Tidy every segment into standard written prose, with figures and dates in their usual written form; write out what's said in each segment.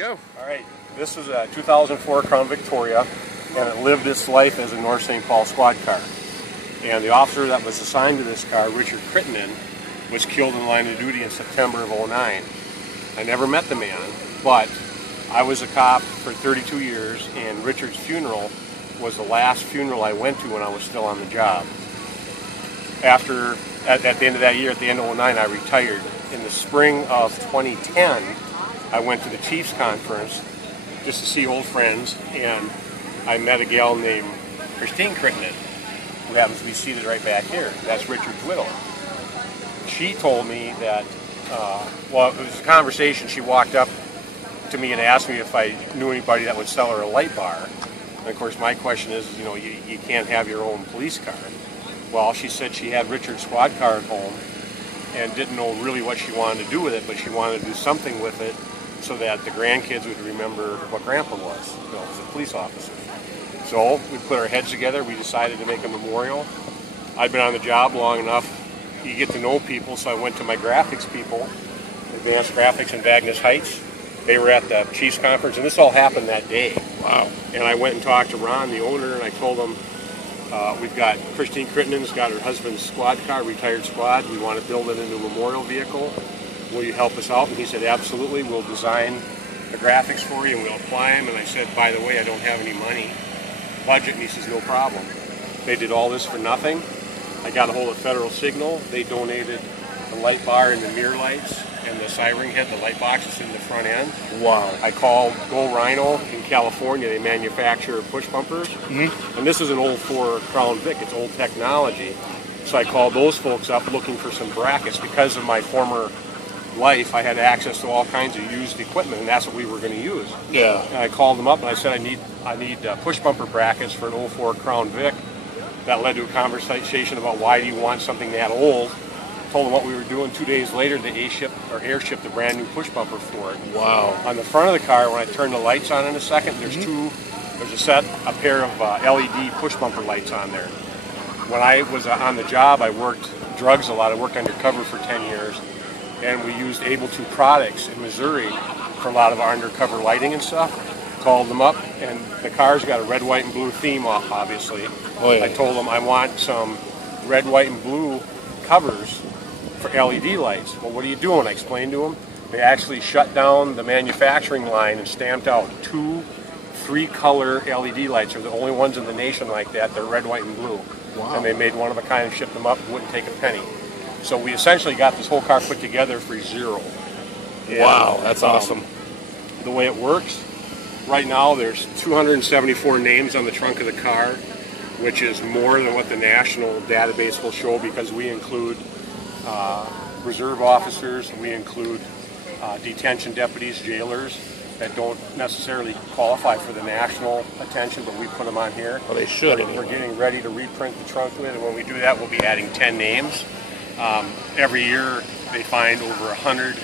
Go. All right, this is a 2004 Crown Victoria, and it lived its life as a North St. Paul squad car. And the officer that was assigned to this car, Richard Crittenden, was killed in line of duty in September of '09. I never met the man, but I was a cop for 32 years, and Richard's funeral was the last funeral I went to when I was still on the job. At the end of that year, at the end of '09, I retired. In the spring of 2010, I went to the Chiefs conference just to see old friends, and I met a gal named Christine Crittenden, who happens to be seated right back here. That's Richard's widow. She told me that, well, it was a conversation. She walked up to me and asked me if I knew anybody that would sell her a light bar. And of course, my question is, you know, you can't have your own police car. Well, she said she had Richard's squad car at home and didn't know really what she wanted to do with it, but she wanted to do something with it so that the grandkids would remember what Grandpa was, you know, as a police officer. So we put our heads together. We decided to make a memorial. I'd been on the job long enough. You get to know people, so I went to my graphics people, Advanced Graphics in Vagnus Heights. They were at the Chiefs conference, and this all happened that day. Wow. And I went and talked to Ron, the owner, and I told him, we've got Christine Crittenden's got her husband's squad car, retired squad. We want to build it into a memorial vehicle. Will you help us out? And he said, absolutely. We'll design the graphics for you and we'll apply them. And I said, by the way, I don't have any money budget. And he says, no problem. They did all this for nothing. I got a hold of Federal Signal. They donated the light bar and the mirror lights and the siren head, the light boxes in the front end. Wow. I called Go Rhino in California. They manufacture push bumpers. Mm-hmm. And this is an old 4 Crown Vic. It's old technology. So I called those folks up looking for some brackets. Because of my former life, I had access to all kinds of used equipment, and that's what we were going to use. Yeah. And I called them up and I said, I need push bumper brackets for an 04 Crown Vic. That led to a conversation about why do you want something that old. Told them what we were doing. 2 days later, they airshipped a brand new push bumper for it. Wow. On the front of the car, when I turn the lights on in a second, there's a pair of LED push bumper lights on there. When I was on the job, I worked drugs a lot. I worked undercover for 10 years. And we used Able 2 products in Missouri for a lot of our undercover lighting and stuff. Called them up, and the car's got a red, white, and blue theme, obviously. Oh, yeah. I told them I want some red, white, and blue covers for LED lights. Well, what are you doing? I explained to them. They actually shut down the manufacturing line and stamped out 2 3-color LED lights. They're the only ones in the nation like that. They're red, white, and blue. Wow. And they made one of a kind and shipped them up. Wouldn't take a penny. So we essentially got this whole car put together for zero. And, Wow, that's awesome. The way it works, right now there's 274 names on the trunk of the car, which is more than what the national database will show because we include reserve officers, we include detention deputies, jailers that don't necessarily qualify for the national attention, but we put them on here. Well, they should. We're getting ready to reprint the trunk with it, and when we do that, we'll be adding 10 names. Every year they find over 100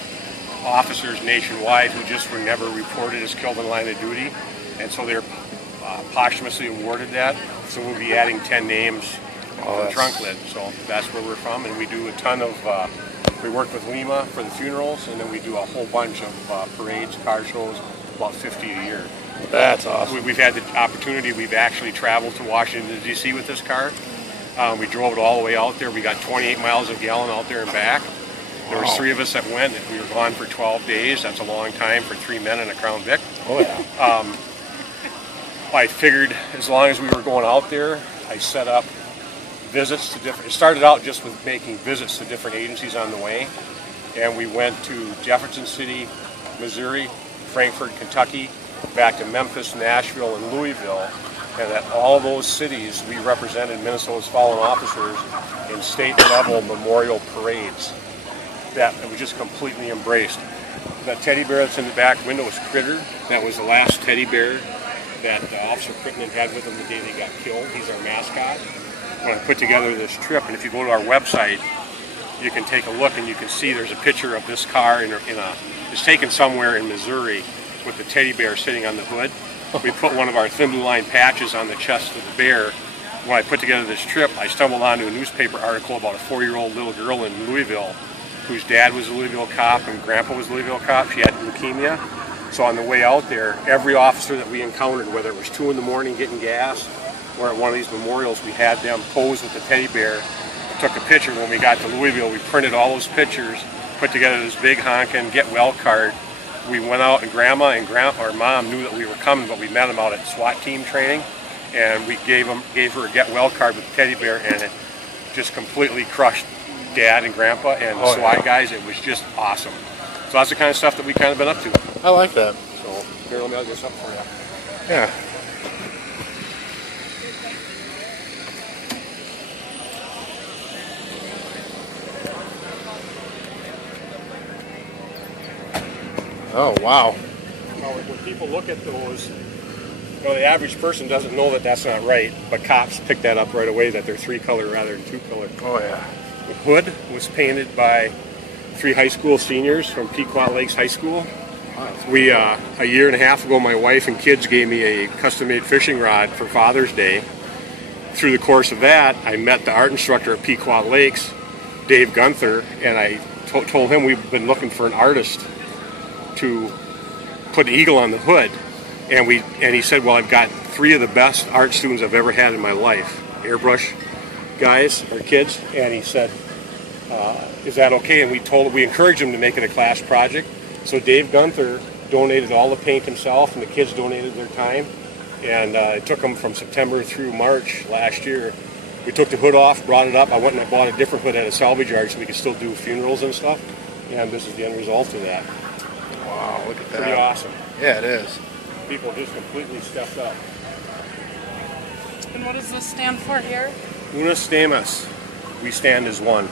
officers nationwide who just were never reported as killed in line of duty, and so they're posthumously awarded that. So we'll be adding 10 names on the trunk lid. So that's where we're from, and we do a ton of, we work with Lima for the funerals, and then we do a whole bunch of parades, car shows, about 50 a year. That's awesome. We've had the opportunity, we've actually traveled to Washington, D.C. with this car. We drove it all the way out there. We got 28 miles a gallon out there and back. There was 3 of us that went. We were gone for 12 days. That's a long time for 3 men in a Crown Vic. Oh, yeah. I figured as long as we were going out there, I set up visits to different, it started out just with making visits to different agencies on the way. And we went to Jefferson City, Missouri, Frankfort, Kentucky, back to Memphis, Nashville, and Louisville. And at all those cities, we represented Minnesota's fallen officers in state-level memorial parades that we just completely embraced. The teddy bear that's in the back window is Critter. That was the last teddy bear that Officer Crittenden had with him the day they got killed. He's our mascot. When I put together this trip, and if you go to our website, you can take a look and you can see there's a picture of this car it's taken somewhere in Missouri with the teddy bear sitting on the hood. We put one of our thin blue line patches on the chest of the bear. When I put together this trip, I stumbled onto a newspaper article about a 4-year-old little girl in Louisville whose dad was a Louisville cop and grandpa was a Louisville cop. She had leukemia. So on the way out there, every officer that we encountered, whether it was 2 in the morning getting gas or at one of these memorials, we had them pose with the teddy bear, took a picture. When we got to Louisville, we printed all those pictures, put together this big honkin' get well card. We went out, and Grandma and Mom knew that we were coming, but we met them out at SWAT team training, and we gave her a get well card with the teddy bear, and it just completely crushed Dad and Grandpa and the SWAT guys. It was just awesome. So that's the kind of stuff that we kind of been up to. I like that. So here, let me get something for you. Yeah. Oh, wow. Now, when people look at those, the average person doesn't know that that's not right, but cops pick that up right away, that they're 3-color rather than 2-color. Oh, yeah. The hood was painted by 3 high school seniors from Pequot Lakes High School. We, a year and a half ago, my wife and kids gave me a custom-made fishing rod for Father's Day. Through the course of that, I met the art instructor at Pequot Lakes, Dave Gunther, and I told him we've been looking for an artist to put an eagle on the hood, and he said, well, I've got 3 of the best art students I've ever had in my life, airbrush guys or kids, and he said, is that okay? And we encouraged him to make it a class project. So Dave Gunther donated all the paint himself, and the kids donated their time, and it took them from September through March last year. We took the hood off, brought it up. I went and I bought a different hood at a salvage yard so we could still do funerals and stuff, and this is the end result of that. Wow, look at that. Pretty awesome. Yeah, it is. People just completely stepped up. And what does this stand for here? Unus Stamus. We stand as one.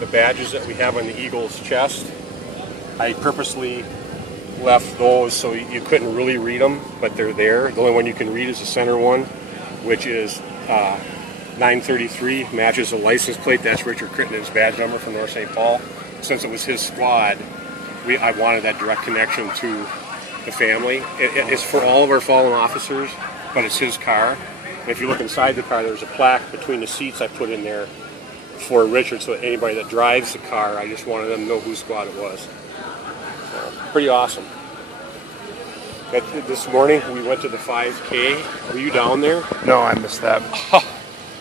The badges that we have on the eagle's chest, I purposely left those so you couldn't really read them, but they're there. The only one you can read is the center one, which is 933, matches the license plate. That's Richard Crittenden's badge number from North St. Paul. Since it was his squad, I wanted that direct connection to the family. It's for all of our fallen officers, but it's his car. And if you look inside the car, there's a plaque between the seats I put in there for Richard, so that anybody that drives the car, I just wanted them to know whose squad it was. So, pretty awesome. This morning we went to the 5K. Were you down there? No, I missed that.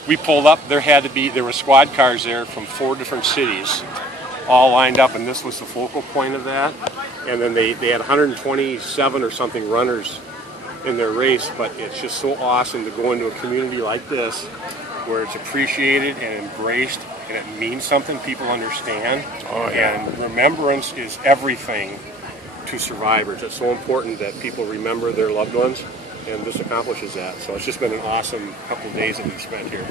We pulled up. There were squad cars there from 4 different cities, all lined up, and this was the focal point of that. And then they had 127 or something runners in their race, but it's just so awesome to go into a community like this where it's appreciated and embraced, and it means something, people understand. Oh, yeah. And remembrance is everything to survivors. It's so important that people remember their loved ones, and this accomplishes that. So it's just been an awesome couple of days that we've spent here.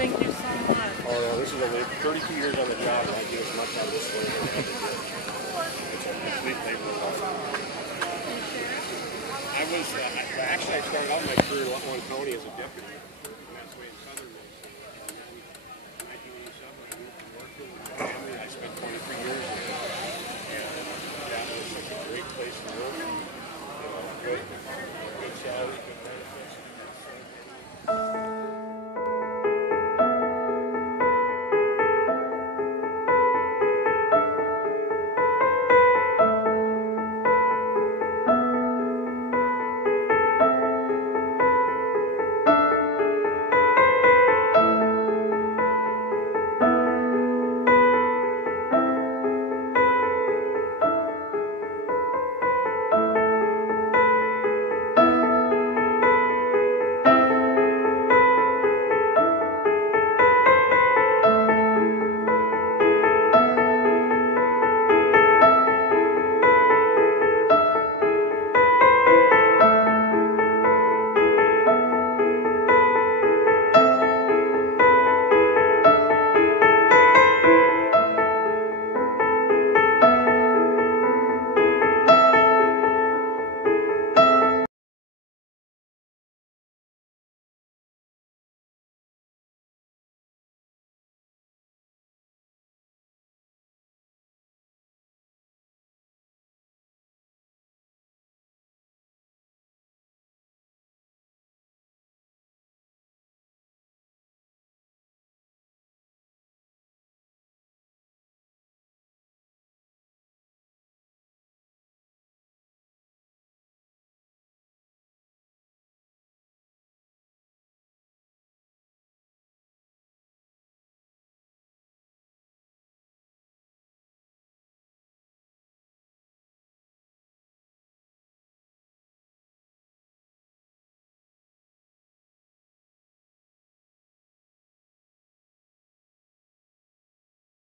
Thank you so much. Oh, no, this is only 32 years on the job, and I do as much out of this way as I ever did. It's a complete labor of love. I started out my career in Lutwell County as a deputy, and that's way in southern Minnesota.